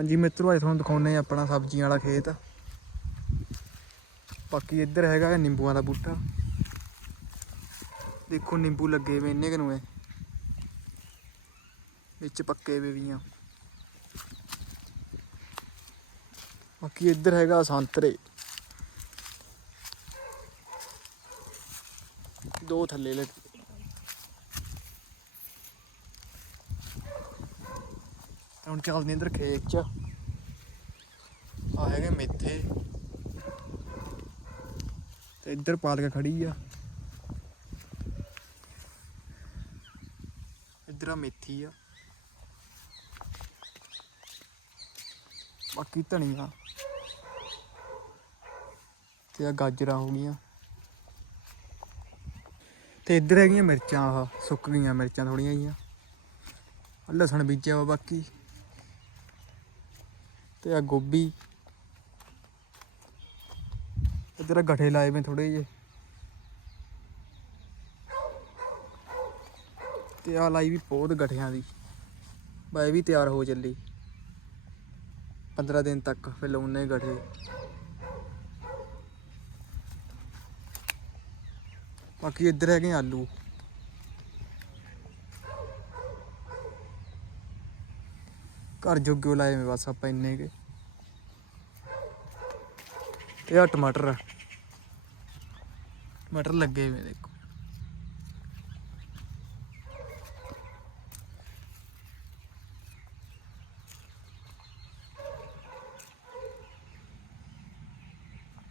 ਹਾਂਜੀ ਮਿੱਤਰੋ, ਅੱਜ ਤੁਹਾਨੂੰ ਦਿਖਾਉਨੇ ਆ ਆਪਣਾ ਸਬਜ਼ੀਆਂ ਵਾਲਾ ਖੇਤ। ਬਾਕੀ ਇੱਧਰ ਹੈਗਾ ਨਿੰਬੂਆਂ ਦਾ ਬੂਟਾ। ਦੇਖੋ ਨਿੰਬੂ ਲੱਗੇ ਵੇ ਇੰਨੇ ਕੁ ਨੂੰ ਐ ਵਿੱਚ ਪੱਕੇ ਵੇ ਵੀ ਆ। ਬਾਕੀ ਇੱਧਰ ਹੈਗਾ ਸੰਤਰੇ। ਦੋ ਥੱਲੇ ਲੱਗੇ। ਹੁਣ ਚੱਲਦੇ ਹਾਂ ਇੱਧਰ ਖੇਤ ਚ। ਆ ਹੈਗੇ ਮੇਥੇ। ਤੇ ਇੱਧਰ ਪਾਲਕ ਖੜੀ ਆ। ਇੱਧਰ ਆ ਮੇਥੀ ਆ। ਬਾਕੀ ਧਨੀਆ। ਤੇ ਆ ਗਾਜਰਾਂ ਹੋ ਗਈਆਂ। ਤੇ ਇੱਧਰ ਹੈਗੀਆਂ ਮਿਰਚਾਂ ਆਹ, ਸੁੱਕ ਗਈਆਂ ਮਿਰਚਾਂ ਥੋੜੀਆਂ ਜੀਆਂ ਲਸਣ ਬੀਜਿਆ ਵਾ ਬਾਕੀ। ਤੇ ਆ ਗੋਭੀ ਇੱਧਰ ਆ ਗਠੇ ਲਾਏ ਵੇ ਥੋੜੇ ਜਿਹੇ ਤੇ ਆ ਲਾਈ ਵੀ ਪੋਦ ਗਠਿਆਂ ਦੀ ਬਾ ਇਹ ਵੀ ਤਿਆਰ ਹੋ ਚੱਲੀ 15 ਦਿਨ ਤੱਕ ਫਿਰ ਲਾਉਣੇ ਗਠੇ ਬਾਕੀ ਇੱਧਰ ਹੈਗੇ ਆਲੂ ਘਰ ਜੋਗੇ ਲਾਏ ਮੈਂ ਬਸ ਆਪਾਂ ਇੰਨੇ ਕੇ ਤੇ ਆ ਟਮਾਟਰ ਆ। ਟਮਾਟਰ ਲੱਗੇ ਹੋਏ ਦੇਖੋ